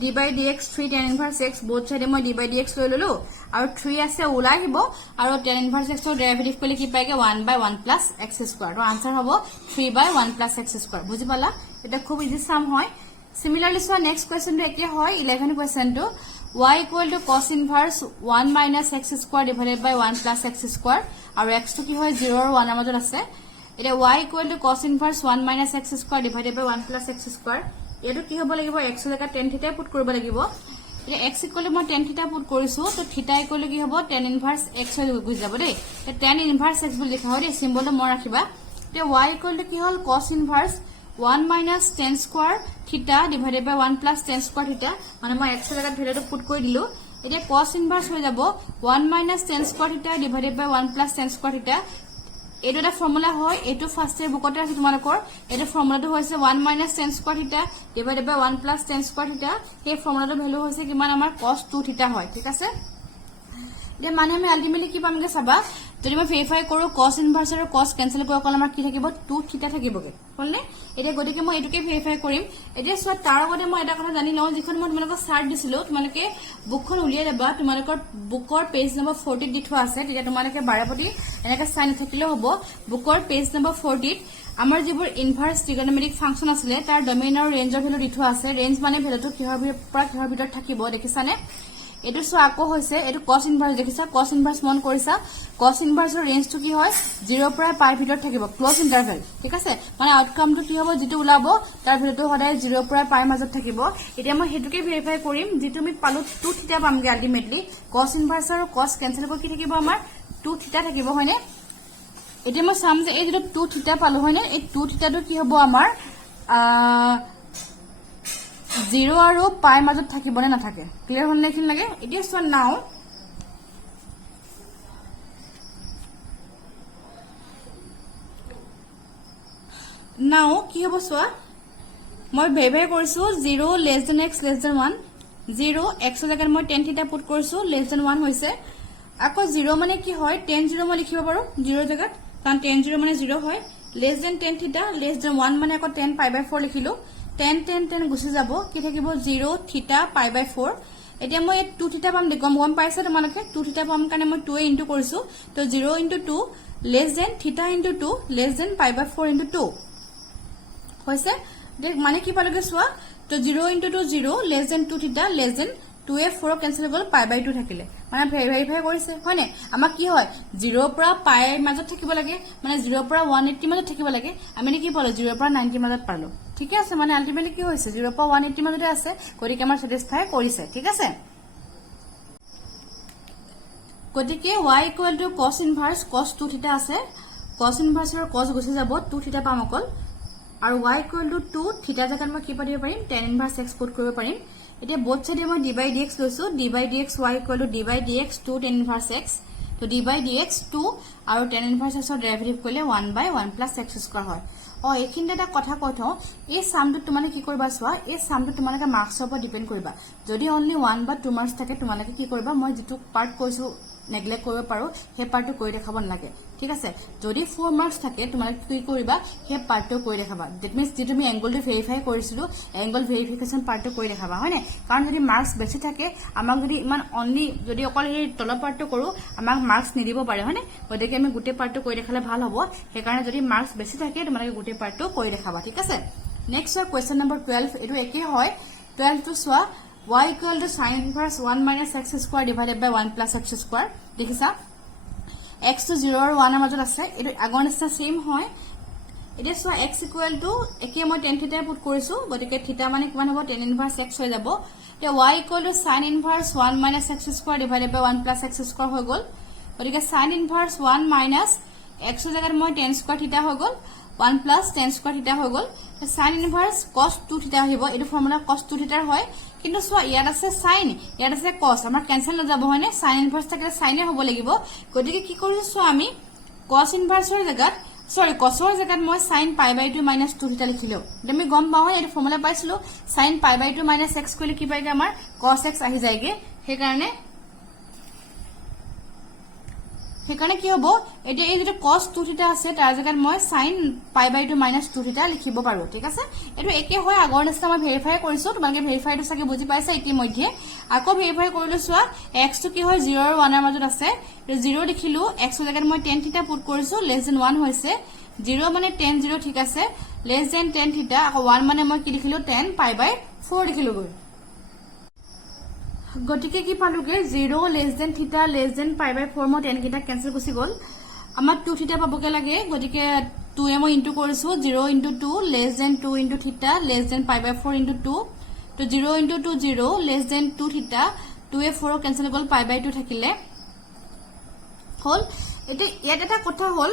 d/dx 3 tan inverse x both side মই d/dx লৈ ললো আৰু 3 আছে ওলাই আহিব আৰু tan inverse x ৰ ডেৰিভেটিভ কৰিলে কি পাইগে 1/1 plus x square তো आंसर হ'ব 3/1 plus x square বুজি পালা এটা খুব ইজি সাম হয় সিমিলারলি সো নেক্সট কোৱেশ্চনটো একে হয় 11 কোৱেশ্চনটো y = cos inverse 1 minus x square divided by 1 plus x square আৰু x টো কি হয় 0 আৰু 1 ৰ মাজত আছে এটা y = cos inverse 1 minus x square divided by 1 plus x square এইটো কি হ'ব লাগিব x ৰ জাগাত tan থিটা পুট কৰিব লাগিব এতিয়া x ইকুৱেল মই tan থিটা পুট কৰিছো তো থিটা ইকুৱেল কি হ'ব tan ইনভাৰ্স x হৈ গুছি যাব দেই tan ইনভাৰ্স x বুলি লিখা হয় দেই সিম্বলটো মই ৰাখিবা এতিয়া y ইকুৱেল কি হ'ল cos ইনভাৰ্স 1 minus tan square theta divided by 1 plus tan square theta মানে মই x ৰ জাগাত ভ্যালুটো পুট কৰি দিলো এতিয়া cos ইনভাৰ্স হৈ যাব 1 minus tan square theta divided by 1 plus tan square theta এইটো এটা ফৰ্মুলা হয় এইটো ফাৰ্স্ট ইয়াৰ বুকতে আছে তোমালোকৰ এইটো ফৰ্মুলাটো হৈছে 1 minus tan square theta divided by 1 plus tan square theta এই ফৰ্মুলাটোৰ ভ্যালু হৈছে কিমান আমাৰ cos 2 theta হয় ঠিক আছে এতিয়া মানে আমি আলটিমেটলি কি পামগে চাবা যদি মই ভেৰিফাই কৰো cos ইনভাৰ্স আৰু cos কেনসেল কৰি অকল আমাৰ কি থাকিব 2 থিটা থাকিবগে হলনে এতিয়া গতিকে মই এটোকে ভেৰিফাই কৰিম এতিয়া সোৱা তাৰ আগতে মই এটা কথা জানি লওঁ যিখন মই তোমালোকক চাৰ্ট দিছিলো তোমালোকে বুকখন উলিয়াই দেবা তোমালোকৰ বুকৰ পেজ নম্বৰ 40 দি থোৱা আছে তেতিয়া তোমালোকে বাৰেপতি এনেকা সাইন থাকিলে হ'ব বুকৰ পেজ নম্বৰ 40 আমাৰ যিবোৰ ইনভাৰ্স ট্ৰিগনোমেট্ৰিক ফাংচন আছিল তাৰ ডোমেইন আৰু ৰেঞ্জৰ ভ্যালু দি থোৱা আছে ৰেঞ্জ মানে ভ্যালুটো কিহৰ ভিতৰত থাকিব দেখিছানে এটো সো আকো হৈছে এটো cos ইনভাৰ্স দেখিছা cos ইনভাৰ্স মন কৰিছা cos ইনভাৰ্সৰ ৰেঞ্জটো কি হয় 0 পৰা পাই ভিতৰত থাকিব ক্লোজ ইন্টাৰভেল ঠিক আছে মানে আউটকামটো কি হ'ব যেটো ওলাব তাৰ ভিতৰটো সদায় 0 পৰা পাই মাজত থাকিব এতিয়া মই হেতুকে ভেৰিফাই কৰিম যেটো আমি পালো 2 থিটা পামগে আলটিমেটলি cos ইনভাৰ্স আৰু cos কেনসেল কৰি কি থাকিব আমাৰ 2 থিটা থাকিব হয়নে এতিয়া মই চাম যে এই যেটো 2 থিটা পালো হয়নে এই 2 থিটাটো কি হ'ব আমাৰ 0 আৰু পাই মাজত থাকিবনে নাথাকে ক্লিয়াৰ হল নেকি লাগে ইট ইজ ওয়ান নাও কি হ'ব সোৱা মই ভেৰিফাই কৰিছো 0 less than x less than 1 0 x ৰ জাগাত মই tan থিটা পুট কৰিছো লেস দেন 1 হৈছে আকৌ 0 মানে কি হয় tan 0 মই লিখিব পাৰো 0 ৰ জাগাত কাৰণ tan 0 মানে 0 হয় লেস দেন tan থিটা লেস দেন 1 মানে আকৌ tan pi by 4 লিখিলো tan গুছি যাব কি থাকিব 0 থিটা পাই বাই 4 এতিয়া মই 2 থিটা পাম দেখম গম পাইছা তোমালোকে 2 থিটা পাম কাৰণে মই 2 ইনটু কৰিছো তো 0 into 2 less than theta into 2 less than pi by 4 into 2 হৈছে দেখ মানে কি পালগে সোৱা তো 0 into 2 0 less than 2 theta less than 2 এ 4 কেনসেল গল পাই বাই 2 থাকিলে মানে ভেৰিফাই কৰিছে হয়নে আমাক কি হয় 0 পৰা পাই মাজত থাকিব লাগে মানে 0 পৰা 180 মাজত থাকিব লাগে আমি কি পালো 0 পৰা 90 মাজত পালো ঠিক আছে মানে আলটিমেটলি কি হৈছে 0 পৰা 180 মাজতে আছে গতিকে আমাৰ স্যাটিসফাই কৰিছে ঠিক আছে গতিকে y equal to cos ইনভাৰ্স cos 2 থিটা আছে cos ইনভাৰ্স আৰু cos গুছি যাব 2 থিটা পাম অকল আৰু y ইকুৱেল টু 2 থিটা জাগাত মই কি পাতিব পাৰিম tan ইনভাৰ্স x পুট কৰিব পাৰিম এতিয়া বোথ সাইডে মই d by dx লৈছো d by dx y equal to d by dx 2 tan ইনভাৰ্স x তো d by dx 2 আৰু tan ইনভাৰ্স x ৰ ডেৰিভেটিভ কৰিলে 1 by 1 plus x স্কয়াৰ হয় এইখিনতে এটা কথা কৈ থওঁ এই সামটো তোমালে কি কৰিবা সোৱা এই সামটো তোমালকে মাৰ্কছৰ ওপৰত ডিপেন্ড কৰিবা যদি অনলি 1 বা 2 মাৰ্কছ থাকে তোমালকে কি কৰিবা মই যেটো পাৰ্ট কৈছো নেগলেক্ট কৰিব পাৰো হে পাৰ্টটো কৰি দেখাব নালাগে ঠিক আছে যদি 4 মাৰ্কছ থাকে তোমালকে কি কৰিবা হে পাৰ্টটো কৰি দেখাবা দ্যাট মিন্স যে তুমি এংগলটো ভেৰিফাই কৰিছিলো এংগল ভেৰিফিকেশন পাৰ্টটো কৰি দেখাবা হয়নে কাৰণ যদি মাৰ্কছ বেছি থাকে আমাক যদি ইমান অনলি যদি অকল এই তলৰ পাৰ্টটো কৰো আমাক মাৰ্কছ নিদিব পাৰে হয়নে গতিকে আমি গোটে পাৰ্টটো কৰি দেখালে ভাল হ'ব হে কাৰণে যদি মাৰ্কছ বেছি থাকে তোমালকে গোটে পাৰ্টটো কৰি দেখাবা ঠিক আছে নেক্সট কোৱেশ্চন নম্বৰ 12 এটো একে হয় 12 টো সোৱা y equal to sin inverse 1 minus x square divided by 1 plus x square দেখিছা x to 0 আৰু 1 ৰ মাজত আছে এটো আগৰ নিচিনা সেম হয় এটা সো x equal to একে মই tan থিটা পুট কৰিছো গতিকে থিটা মানে কিমান হ'ব tan inverse x হৈ যাব তে y equal to sin inverse 1 minus x square divided by 1 plus x square হৈ গল গতিকে sin inverse 1 minus x ৰ জাগাত মই tan square থিটা হৈ গল 1 plus tan square থিটা হৈ গল sin inverse cos 2 থিটা আহিব এটো ফৰ্মুলা cos 2 থিটাৰ হয় কিন্তু সোৱা ইয়াত আছে sin ইয়াত আছে cos আমাৰ কেনসেল হৈ যাব হয়নে sin inverse থাকে sin এ হ'ব লাগিব গতিকে কি কৰিছো সোৱা আমি cos inverse ৰ জাগাত cos ৰ জাগাত মই sin pi by 2 minus 2 থিটা লিখিলো তুমি গম পাও এই ফৰ্মুলা পাইছিলো sin pi by 2 minus x কইলে কি পাইগে আমাৰ cos x আহি যায়গে সেই কাৰণে কি হ'ব এটা এই যেটা cos 2 থিটা আছে তাৰ জাগাত মই sin pi by 2 minus 2 থিটা লিখিব পাৰো ঠিক আছে এটো একে হয় আগৰ নিচিনা মই ভেৰিফাই কৰিছো তোমালোকে ভেৰিফাইটো সাকে বুজি পাইছা ইতিমধ্যে আকৌ ভেৰিফাই কৰিলো সোৱা x টো কি হয় 0 আৰু 1 ৰ মাজত আছে 0 দেখিলো x ৰ জাগাত মই tan থিটা পুট কৰিছো less than 1 হৈছে 0 মানে tan 0 ঠিক আছে less than tan থিটা আকৌ 1 মানে মই কি লিখিলো tan pi by 4 লিখিলো গৈ গটিকে কি পালুগে 0 less than theta less than pi by 4 মই tan কিটা কেনসেল গুছি গল আমাৰ 2 থিটা পাবকে লাগে গতিকে 2 মই ইনটু কৰিছো 0 into 2 less than 2 into theta less than pi by 4 into 2 তো 0 into 2 0 less than 2 theta 2 4 cancel goal pi by 2 থাকিলে হল এতে ইয়াত এটা কথা হল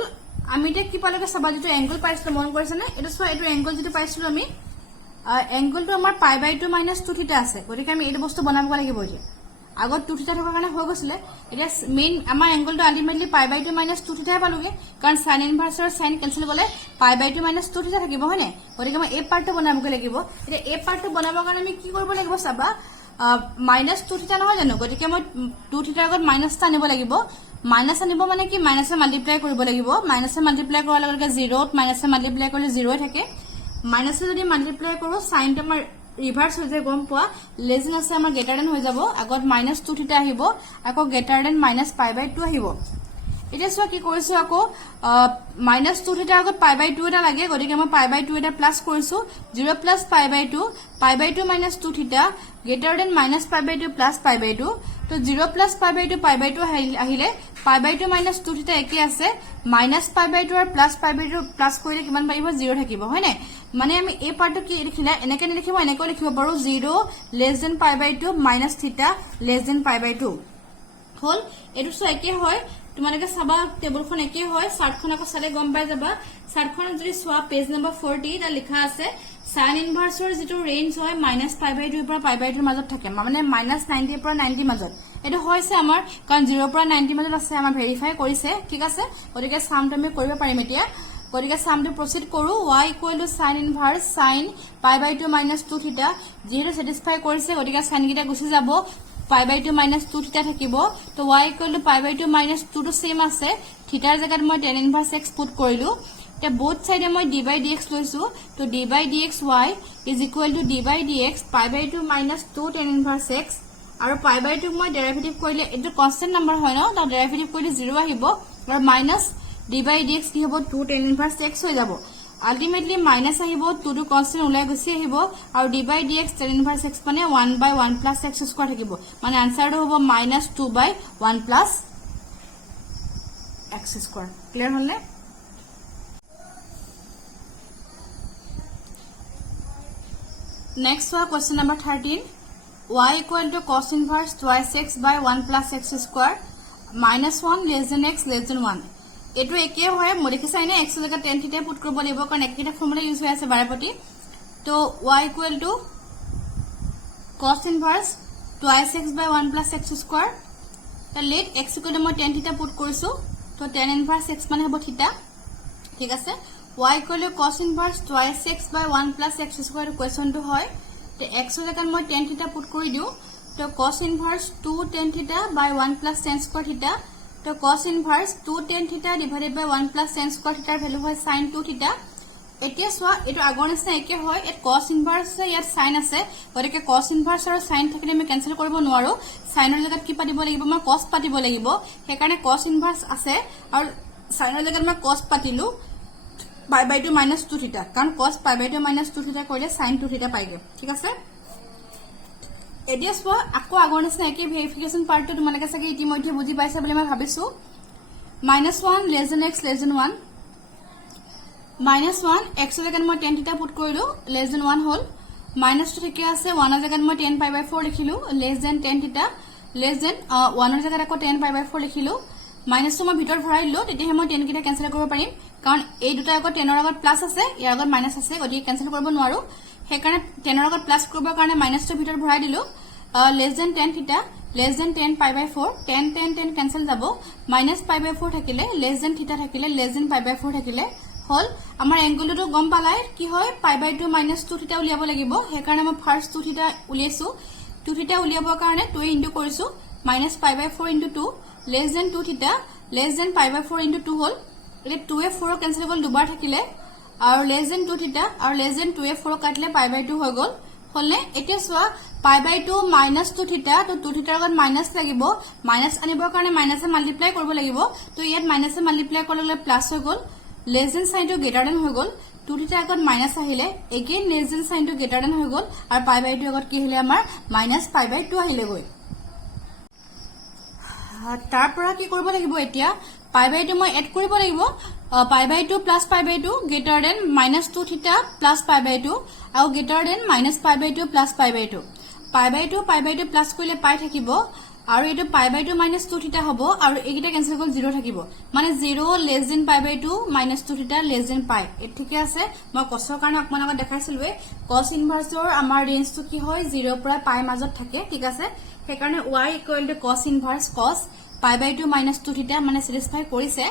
আমি এটা কি পালকে সবা যেটো অ্যাঙ্গেল পাইছিল মন কৰিছে না এটা সো এটো অ্যাঙ্গেল যেটো পাইছিল আমি অ্যাঙ্গেলটো আমাৰ pi by 2 minus 2 theta আছে গতিকে আমি এই বস্তু বনাব লাগিব এতিয়া আগত 2 থিটা থকাৰ কাৰণে হৈ গৈছিলে এটা মেইন আমাৰ অ্যাঙ্গেলটো আলটিমেটলি pi by 2 minus 2 থিটা পালোগে কাৰণ sin ইনভাৰ্স আৰু sin কেনসেল গলে pi by 2 minus 2 থিটা থাকিব হয়নে গতিকে মই এই পাৰ্টটো বনাবগে লাগিব এতিয়া এই পাৰ্টটো বনাবৰ কাৰণে আমি কি কৰিব লাগিব চাবা minus 2 থিটা নহয় জানো গতিকে মই 2 থিটাৰ আগত মাইনাস টা আনিব লাগিব মাইনাস আনিব মানে কি মাইনাসে মাল্টিপ্লাই কৰিব লাগিব মাইনাসে মাল্টিপ্লাই কৰাৰ লগে লগে 0 ত মাইনাসে মাল্টিপ্লাই কৰিলে 0 থাকে মাইনাসে যদি মাল্টিপ্লাই কৰো sin টো আমাৰ ৰিভাৰ্স হৈ যায় গম পোৱা লেজেন আছে আমাৰ গ্ৰেটাৰ দেন হৈ যাব আগত -2 থিটা আহিব আকৌ গ্ৰেটাৰ দেন -pi by 2 আহিব এটা সো কি কৰিছো আকৌ -2 থিটাৰ আগত pi by 2 এটা লাগে গতিকে মই pi by 2 এটা প্লাস কৰিছো 0 plus pi by 2 minus 2 থিটা greater than -pi by 2 plus pi by 2 তো 0 plus pi by 2 আহিলে pi by 2 minus 2 থিটা একে আছে -pi by 2 আৰু +pi by 2 প্লাস কৰিলে কিমান পাইব 0 থাকিব হয়নে মানে আমি এই পাৰ্টটো কি লিখিলা এনেকে লিখিব এনেকৈ লিখিব পাৰো 0 less than pi by 2 minus theta less than pi by 2 হল এটো সো একে হয় তোমালোকে সাবা টেবুলখন একে হয় চাৰ্টখন আকৌ চালে গম পাই যাবা চাৰ্টখনত যদি সোয়া পেজ নম্বৰ 40 টা লিখা আছে sin ইনভাৰ্সৰ যেটো ৰেঞ্জ হয় -pi by 2 পৰা pi by 2 মাজত থাকে মানে -90 পৰা 90 মাজত এটো হৈছে আমাৰ কাৰণ 0 পৰা 90 মাজত আছে আমাৰ ভেৰিফাই কৰিছে ঠিক আছে গতিকে সামটো আমি কৰিব পাৰিম এতিয়া গতিকে সামটো প্ৰসিড কৰো y sin inverse sin pi by 2 minus 2 theta যেটো স্যাটিসফাই কৰিছে গতিকে sin গিটা গুছি যাব pi by 2 minus 2 theta থাকিব তো y pi by 2 minus 2 to same আছে থিটাৰ জাগাত মই tan inverse x পুট কৰিলো তে both side মই d by dx লৈছো তো d by dx y is equal to d by dx pi by 2 minus 2 tan inverse x আৰু pi by 2 মই ডেৰিভেটিভ কৰিলে এটো কনস্ট্যান্ট নাম্বাৰ হয় ন তো ডেৰিভেটিভ কৰিলে 0 আহিব আৰু মাইনাস d by dx কি হ'ব 2 tan inverse x হৈ যাব আলটিমেটলি মাইনাস আহিব 2 টু কনস্ট্যান্ট উলাই গুছি আহিব আৰু d by dx tan inverse x মানে 1 by 1 plus x স্কয়ার থাকিব মানে আনসারটো হ'ব -2 by 1 plus x square clear হলনে নেক্সট ওয়া question number 13 y equal to cos inverse twice x by 1 plus x square -1 less than x less than 1 এটো একে হয় modify না x এর জায়গা tan থিটা পুট কৰিব লাগিব কাৰণ একটা ফৰ্মুলা ইউজ হৈ আছে বাৰেপতি তো y equal to cos inverse twice x by 1 plus x square তো লেট x equal to মই tan থিটা পুট কৰিছো তো tan inverse x মানে হ'ব থিটা ঠিক আছে y equal to cos inverse twice x by 1 plus x square ইকুয়েশনটো হয় তো x এর জায়গা মই tan থিটা পুট কৰি দিও তো cos inverse 2 tan theta by 1 plus tan square theta তো cos inverse 2 tan theta divided by 1 plus tan square theta value হয় sin 2 theta এতিয়া সোয়া এটো আগৰ নিচিনা একে হয় এট cos inverse ইয়াত sin আছে গতিকে cos inverse আৰু sin থাকিলে আমি ক্যান্সেল কৰিব নোৱাৰো sin ৰ জাগাত কি পাতিব লাগিব মই cos পাতিব লাগিব হেকাৰণে cos inverse আছে আৰু sin ৰ জাগাত মই cos পাতিলো pi by 2 minus 2 theta কাৰণ cos pi by 2 minus 2 theta কৰিলে sin 2 theta পাইগে ঠিক আছে এডিএস ও আকো আগৰ নিচিনা একে ভেৰিফিকেশন পাৰ্টটো তোমালোকে চাগে ইতিমধ্যে বুজি পাইছা বুলি মই ভাবিছো -1 less than x less than 1 -1 x এর জায়গাত মই tan থিটা পুট কৰিলো less than 1 হল -2 ঠিকে আছে 1 এর জায়গাত মই tan pi by 4 লিখিলো less than tan থিটা less than 1 এর জায়গাত আকৌ tan pi by 4 লিখিলো -2 মই ভিতৰ ভৰাই দিলো তেতিয়া মই tan কিটা ক্যান্সেল কৰিব পাৰিম কাৰণ এই দুটা আগত 10 ৰ আগত প্লাস আছে ইয়াৰ আগত মাইনাস আছে গতিকে ক্যান্সেল কৰিব নোৱাৰো হেকাৰণে 10 ৰ আগত প্লাস কৰিবৰ কাৰণে -2 ভিতৰ ভৰাই দিলো less than tan theta less than tan pi by 4 tan cancel যাব -pi by 4 থাকিলে less than theta থাকিলে less than pi by 4 থাকিলে হল আমাৰ এংগলটো গম পালাই কি হয় pi by 2 -2 theta উলিয়াব লাগিব হেকাৰণে মই ফাৰ্স্ট 2 theta উলিয়াইছো 2 theta উলিয়াবৰ কাৰণে 2 ইনটু কৰিছো -pi by 4 into 2 less than 2 theta less than pi by 4 into 2 হল এ 2 এ 4 ক্যান্সেল গল দুবাৰ থাকিলে আৰু less than 2 theta আৰু less than 2 এ 4 কাটিলে pi by 2 হৈ গল হলনে এতিয়া সোয়া pi by 2 minus 2 theta তো 2 theta লগত মাইনাস লাগিব মাইনাস আনিবৰ কাৰণে মাইনাসে মাল্টিপ্লাই কৰিব লাগিব তো ইয়াত মাইনাসে মাল্টিপ্লাই কৰিলে প্লাস হৈ গল less than sign to greater than হৈ গল 2 theta আগত মাইনাস আহিলে again less than sign to greater than হৈ গল আৰু pi by 2 আগত কি হলে আমাৰ -pi by 2 আহিলে গৈ তাৰ পৰা কি কৰিব লাগিব এতিয়া পাই বাই 2 মই এড কৰিব লাগিব পাই বাই 2 প্লাস পাই বাই 2 গ্ৰেটাৰ দেন -2 থিটা প্লাস পাই বাই 2 আৰু greater than -pi by 2 plus পাই বাই 2 পাই বাই 2 প্লাস কৰিলে পাই থাকিব আৰু এটো পাই বাই 2 -2 থিটা হ'ব আৰু এইকিটা কেনসেল কৰি 0 থাকিব মানে 0 less than pi by 2 -2 theta less than পাই এ ঠিকে আছে মই কসৰ কাৰণে অকমান আগত দেখাইছিলৱে cos ইনভাৰ্সৰ আমাৰ ৰেঞ্জটো কি হয় 0 পৰা পাই মাজত থাকে ঠিক আছে সেইকাৰণে y cos ইনভাৰ্স cos পাই বাই 2 -2 থিটা মানে স্যাটিসফাই কৰিছে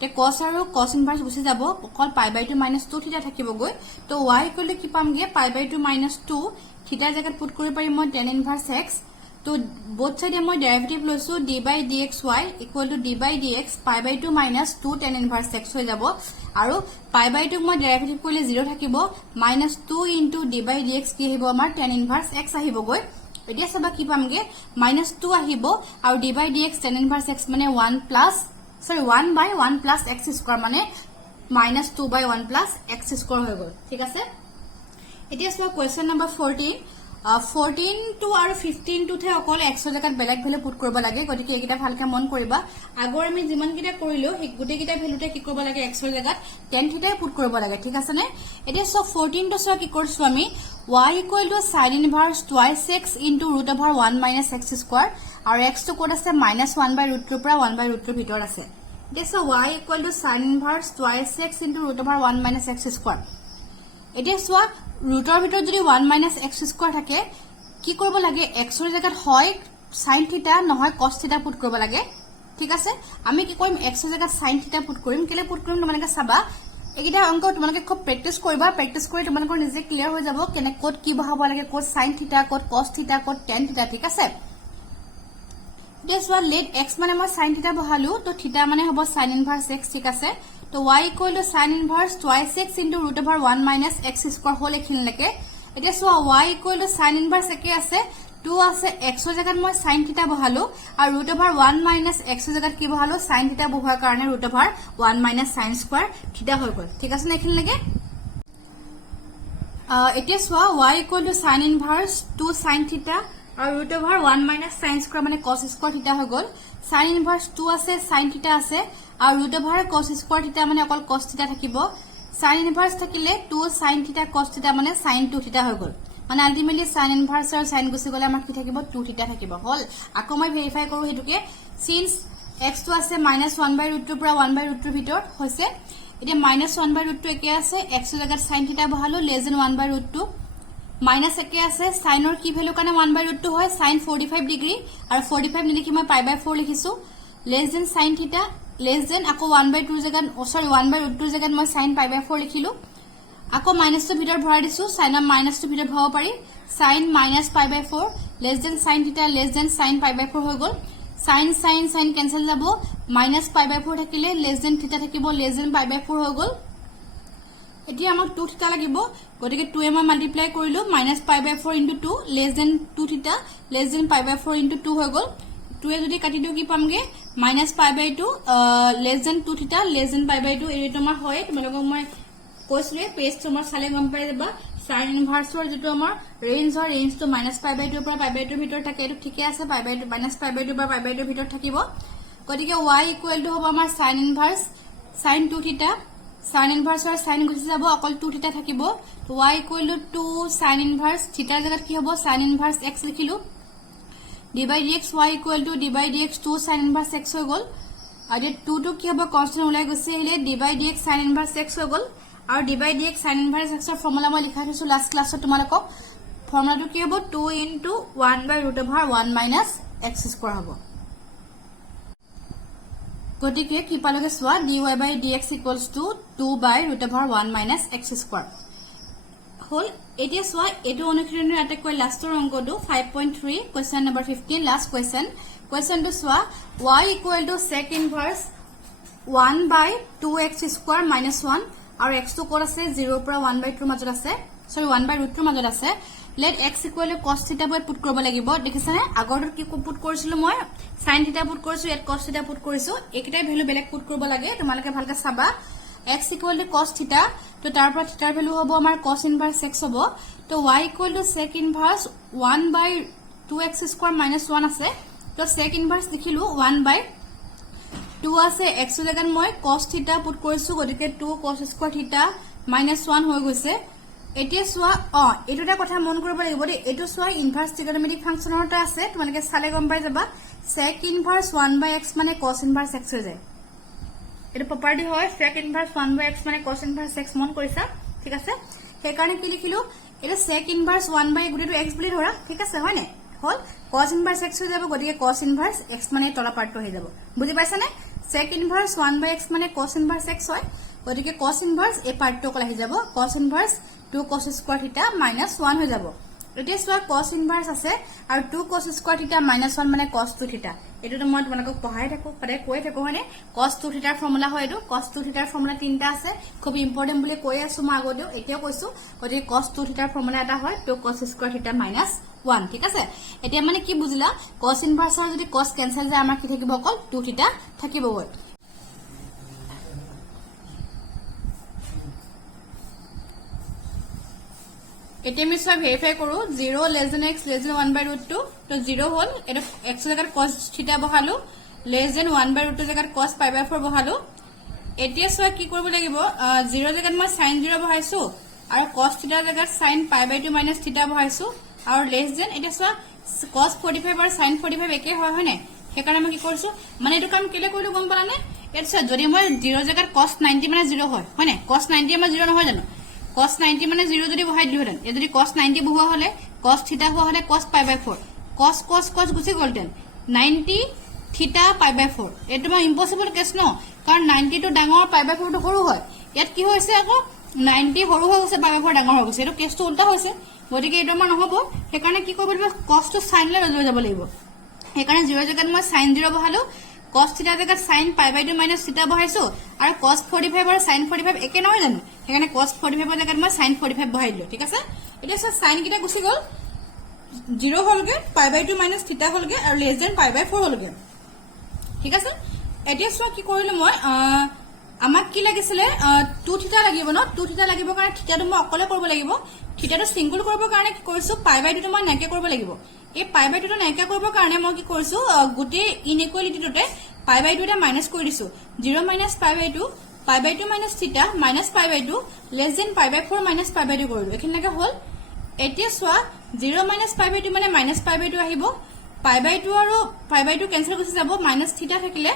তে cos আৰু cos ইনভাৰ্স গুছি যাব অকল পাই বাই 2 -2 থিটা থাকিব গৈ তো y কি পামগে পাই বাই 2 -2 থিটাৰ জায়গাত পুট কৰিব পাৰিম মই tan ইনভাৰ্স x তো both side মই ডেৰিভেটিভ লৈছো d by dxy equal to d by dx pi by 2 minus 2 tan inverse x হৈ যাব আৰু pi by 2 মই ডেৰিভেটিভ কৰিলে 0 থাকিব -2 into d by dx কি আহিব আমাৰ tan inverse x আহিব গৈ এতিয়া সবা কি পামগে -2 আহিব আৰু d by dx tan inverse x মানে 1 by 1 plus x square মানে -2 by 1 plus x square হৈ গল ঠিক আছে এতিয়া সবা কোৱেশ্চন নম্বৰ 14 14 to আৰু 15 to তে অকল x ৰ জায়গাত বেলেগ ভ্যালু পুট কৰিব লাগে গতিকে এইকিটা ভালকে মন কৰিবা আগৰ আমি যিমান কিটা কৰিলো সেই গুটে কিটা ভ্যালুতে কি কৰিব লাগে x ৰ জায়গাত tan থিটা পুট কৰিব লাগে ঠিক আছে নে এতিয়া সব 14 to সব কি কৰিছো আমি y equal to sin inverse twice x into root over 1 minus x square আৰু x to কোড আছে -1 by root 2 পৰা 1 by root 2 ভিতৰ আছে এতিয়া সব y equal to sin inverse twice x into root over 1 minus x square এতিয়া সোয়া ৰুটৰ ভিতৰত যদি 1 minus x square থাকে কি কৰিব লাগে x ৰ জায়গাত হয় sin থিটা নহয় cos থিটা পুট কৰিব লাগে ঠিক আছে আমি কি কৰিম x ৰ জায়গাত sin থিটা পুট কৰিম কেলে পুট কৰিম তোমালোকে চাবা এইকিটা অংক তোমালোকে খুব প্ৰেক্টিস কৰিবা প্ৰেক্টিস কৰি তোমালোকৰ নিজে ক্লিয়াৰ হৈ যাব কেনে কোড কি বহাব লাগে কোড sin থিটা কোড cos থিটা কোড tan থিটা ঠিক আছে this one let x মানে মই sin থিটা বহালো তো থিটা মানে হ'ব sin inverse x ঠিক আছে তো y equal to sin inverse twice x into root over 1 minus x square whole এখিন লেকে এটা so y equal to sin inverse একে আছে 2 আছে x ৰ জায়গাত মই sin থিটা বহালো আৰু root over 1 minus x ৰ জায়গাত কি বহালো sin থিটা বহোৱাৰ কাৰণে root over 1 minus sin square থিটা হৈ গল ঠিক আছে না এখিন লেকে এটা so y equal to sin inverse 2 sin থিটা আৰু root over 1 minus sin square মানে cos square থিটা হৈ গল sin inverse 2 আছে sin থিটা আছে আৰু root over cos square থিটা মানে অকল cos থিটা থাকিব sin inverse থাকিলে 2 sin থিটা cos থিটা মানে sin 2 থিটা হৈ গল মানে আলটিমেটলি sin inverse আৰু sin গুছি গলে আমাৰ কি থাকিব 2 থিটা থাকিব হল আকৌ মই ভেৰিফাই কৰো হেতুকে since x টো আছে -1 by root 2 পৰা 1 by root 2 ভিতৰত হৈছে এতিয়া -1 by root 2 একে আছে x ৰ জায়গাত sin থিটা বহালো less than 1 by root 2 minus একে আছে সাইনৰ কি ভ্যালু কাৰণে 1 by root 2 হয় sin 45 ডিগ্ৰী আৰু 45 নিলিখি মই pi by 4 লিখিছো less than sin থিটা less than আকৌ 1 by 2 জায়গাত সৰি 1 by root 2 জায়গাত মই sin pi by 4 লিখিলো আকৌ মাইনাস টো ভিতৰ ভৰাই দিছো sin মাইনাস টো ভিতৰ ভৰাব পাৰি sin minus pi by 4 less than sin থিটা less than sin pi by 4 হৈ গল sin কেনসেল যাব minus pi by 4 থাকিলে less than থিটা থাকিব less than pi by 4 হৈ গল এতিয়া আমাক 2 থিটা লাগিব গটিকে 2 এ মই মাল্টিপ্লাই কৰিলো -pi by 4 into 2 less than 2 থিটা less than pi by 4 into 2 হৈ গল 2 এ যদি কাটি দিও কি পামগে -pi by 2 less than 2 থিটা less than pi by 2 এই তোমাৰ হয় তোমালোকক মই কৈছিলে পেজ তোমাৰ চালে গম পাই যাবা sin inverse ৰ যেটো আমাৰ ৰেঞ্জ তো -pi by 2 পৰা pi by 2 ভিতৰ থাকে এটো ঠিকে আছে pi by 2 -pi by 2 পৰা pi by 2 ভিতৰ থাকিব গটিকে y equal to হ'ব আমাৰ sin inverse sin 2 থিটা sin inverse और sin গুছি যাব অকল 2 থিটা থাকিব তো y equal to 2 sin inverse থিটাৰ জায়গাত কি হ'ব sin inverse x লিখিলো d by dx y equal to d by dx 2 sin inverse x হৈ গল আৰু 2 টো কি হ'ব কনস্ট্যান্ট ওলাই গৈছে আহিলে d by dx sin inverse x হৈ গল আৰু d by dx sin inverse x ৰ ফৰ্মুলা মই লিখা থৈছো লাষ্ট ক্লাছত তোমালোকক ফৰ্মুলাটো কি হ'ব 2 into 1 by root over 1 minus x square হ'ব গটিকে কি পালগে সোয়া dy by dx equals to 2 by root over 1 minus x square হল এতিয়া সোয়া এটো অনুশীলনৰ এটা কয় লাষ্টৰ অংকটো 5.3 question number 15 last question to show y equal to sec inverse 1 by 2x square minus 1 আৰু x টো কোড আছে 0 পৰা 1 by 2 মাজত আছে সৰি 1 by root 2 মাজত আছে let x equal to cos theta বই পুট কৰিব লাগিব দেখিছানে আগৰটো কি পুট কৰিছিলো মই sin theta পুট কৰিছো এট cos theta পুট কৰিছো একিটাই ভ্যালু বেলেগ পুট কৰিব লাগে তোমালোকে ভালকে চাবা x equal to cos theta তো তাৰ পৰা থিটাৰ ভ্যালু হ'ব আমাৰ cos inverse x হ'ব তো y equal to sec inverse 1 by 2x square minus 1 আছে তো sec inverse লিখিলো 1/2 আছে x এর জায়গাত মই cos থিটা পুট কৰিছো গতিকে 2 cos স্কয়াৰ থিটা -1 হৈ গৈছে এতিয়া সোয়া এটোটা কথা মন কৰিব লাগিব দে এটো সোয়া ইনভাৰ্স ট্ৰিগোনোমেট্ৰিক ফাংশনৰটা আছে তোমালোকে চালে গম পাই যাবা sec inverse 1/x মানে cos inverse x হৈ যায় এটা প্রপার্টি হয় sec inverse 1/x মানে cos inverse x মন কৰিছা ঠিক আছে সেই কাৰণে কি লিখিলো এটা sec inverse 1/x গুটিটো x বুলি ধৰা ঠিক আছে হয় নে হল cos inverse x হৈ যাব গতিকে cos inverse x মানে তলা পাৰ্টটো হৈ যাব বুজি পাইছা নে sec inverse 1/x মানে cos inverse x হয় গতিকে cos inverse এই পাৰ্টটো কল আহি যাব cos inverse 2 cos square theta -1 হৈ যাব এতিয়া সোয়া cos inverse আছে আৰু 2 cos square theta -1 মানে cos 2 theta এটো মই তোমালোকক পঢ়াই থাকো পৰে কৈ থাকো হয়নে cos 2 theta ৰ ফৰ্মুলা হয় এটো cos 2 theta ৰ ফৰ্মুলা তিনটা আছে খুব ইম্পৰ্টেন্ট বুলি কৈ আছো মই আগতেও এতিয়াও কৈছো গতিকে cos 2 theta ৰ ফৰ্মুলা এটা হয় 2 cos square theta -1 ঠিক আছে এতিয়া মানে কি বুজিলা cos inverse ৰ যদি cos কেনসেল যায় আমাৰ কি থাকিব অকল 2 theta থাকিব গৈ এতিয়া আমি সব ভেৰিফাই কৰো 0 less than x less than 1/√2 তো 0 হল এটা x এর জায়গাত cos থিটা বহালো less than 1/√2 জায়গাত cos π/4 বহালো এতিয়া সব কি কৰিব লাগিব 0 জায়গাত মই sin 0 বহাইছো আৰু cos থিটা জায়গাত sin π/2 - থিটা বহাইছো আৰু less than এটা সব cos 45 আৰু sin 45 একে হয় হয়নে সেইকাৰণে মই কি কৰিছো মানে এটো কাম কেলে কৰিলো গম পালানে এটা যদি মই 0 জায়গাত cos 90 মানে 0 হয় হয়নে cos 90 আমাৰ 0 নহয় জানো cos 90 মানে 0 যদি বহাই দিলো হেতেন এ যদি cos 90 বহোৱা হলে cos থিটা হোৱা হলে cos π/4 cos গুছি গলতেন 90 থিটা π/4 এটো মই ইম্পসিবল কেস ন কাৰণ 90 টো ডাঙৰ π/4 টো সৰু হয় ইয়াত কি হৈছে আকৌ 90 সৰু হৈ গৈছে π/4 ডাঙৰ হৈ গৈছে এটো কেসটো উল্টা হৈছে গতিকে এটো মান নহব সেইকাৰণে কি কৰিব লাগিব cos টো sin লৈ লৈ যাব লাগিব সেইকাৰণে 0 জায়গাত মই sin 0 বহালো cos থিটা জায়গাত sin π/2 - থিটা বহাইছো আৰু cos 45 আৰু sin 45 একে নহয় জানো সেইকাৰণে cos 45 জায়গাত মই sin 45 বহাই দিলো ঠিক আছে এটা sin কিটা গুছি গল 0 হলগে π/2 - থিটা হলগে আৰু less than π/4 হলগে ঠিক আছে এতিয়া সব কি কৰিলো মই আমাক কি লাগিছিলে 2 থিটা লাগিব ন 2 থিটা লাগিব কাৰণে থিটাটো মই অকলে কৰিব লাগিব থিটাটো সিঙ্গল কৰিব কাৰণে কি কৰিছো π/2 টো মই নাকে কৰিব লাগিব এই π/2 টো নাকে কৰিব কাৰণে মই কি কৰিছো গুটি ইনইকুয়ালিটিটোতে π/2 এটা মাইনাস কৰি দিছো 0 - π/2 π/2 - থিটা -π/2 less than π/4 - π/2 কৰিলো এখিনলৈকে হল এতিয়া সোয়া 0 - π/2 মানে -π/2 আহিব π/2 আৰু π/2 কেনসেল গুছি যাব থিটা থাকিলে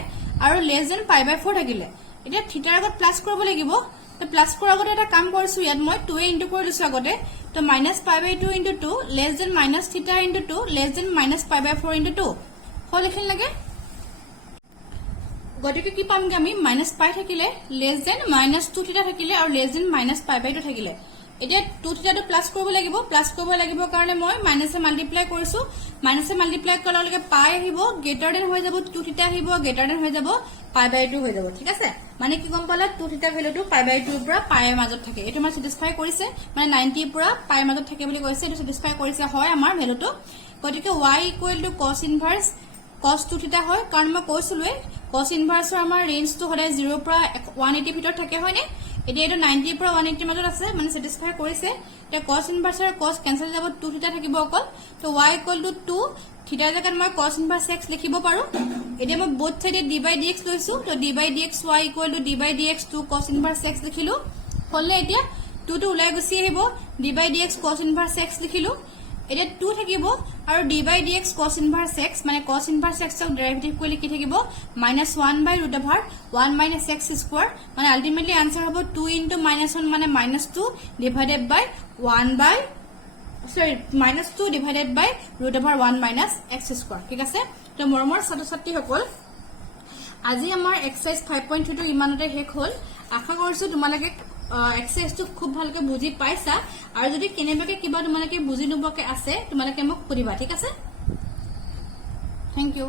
আৰু less than π/4 থাকিলে এতিয়া থিটাৰ আগত প্লাস কৰিব লাগিব তো প্লাস কৰাৰ আগতে এটা কাম কৰিছো ইয়াত মই 2 ইনটু কৰি দিছো আগতে তো -π/2 * 2 less than -থিটা * 2 less than -π/4 * 2 হল এখিনলৈকে গতিকে কি পামগে আমি -π থাকিলে less than -2 থিটা থাকিলে আৰু less than -π/2 থাকিলে এতিয়া 2 থিটাটো প্লাস কৰিব লাগিব কাৰণে মই মাইনাসে মাল্টিপ্লাই কৰিছো মাইনাসে মাল্টিপ্লাই কৰাৰ লগে পাই আহিব গ্ৰেটাৰ দেন হৈ যাব 2 থিটা আহিব গ্ৰেটাৰ দেন হৈ যাব π/2 হৈ যাব ঠিক আছে মানে কি গম পালা 2 থিটা ভ্যালুটো π/2 ৰ পৰা পাইৰ মাজত থাকে এটো মই স্যাটিসফাই কৰিছে মানে 90 ৰ পৰা পাইৰ মাজত থাকে বুলি কৈছে এটো স্যাটিসফাই কৰিছে হয় আমাৰ ভ্যালুটো গতিকে y = cos inverse cos 2 থিটা হয় কাৰণ মই কৈছিলুৱে cos inverse ৰ আমাৰ ৰেঞ্জটো হলে 0 ৰ পৰা 180 ভিতৰত থাকে হয়নে এতিয়া এটো 90 ৰ পৰা 180 মাজত আছে মানে স্যাটিসফাই কৰিছে এটা cos inverse আৰু cos কেনসেল যাব 2 থিটা থাকিব অকল তো y = 2 থিটা জায়গাত মই cos inverse x লিখিব পাৰো এতিয়া মই both side d/dx লৈছো তো d/dx y = d/dx 2 cos inverse x লিখিলো হলে এতিয়া 2 টো উলাই গুছি আহিব d/dx cos inverse x লিখিলো এটা 2 থাকিব আৰু d/dx cos inverse x মানে cos inverse x ক ডেরিভেটিভ কৰি লিখি থাকিব -1/√1 - x স্কয়ার মানে আলটিমেটলি आंसर হ'ব 2 * -1 মানে -2 ডিভাইডেড বাই 2 ডিভাইডেড বাই √1 - x স্কয়ার ঠিক আছে তো মৰমৰ ছাত্ৰ-ছাত্ৰী সকল আজি আমাৰ এক্সাৰসাইজ 5.2 টো ইমানতে শেষ হল আশা কৰিছো তোমালোকে এক্সাৰসাইজটো খুব ভালকে বুজি পাইছা আৰু যদি কেনেবাকে কিবা তোমালোকে বুজি নবকে আছে তোমালোকে মোক সুধিবা ঠিক আছে থ্যাংক ইউ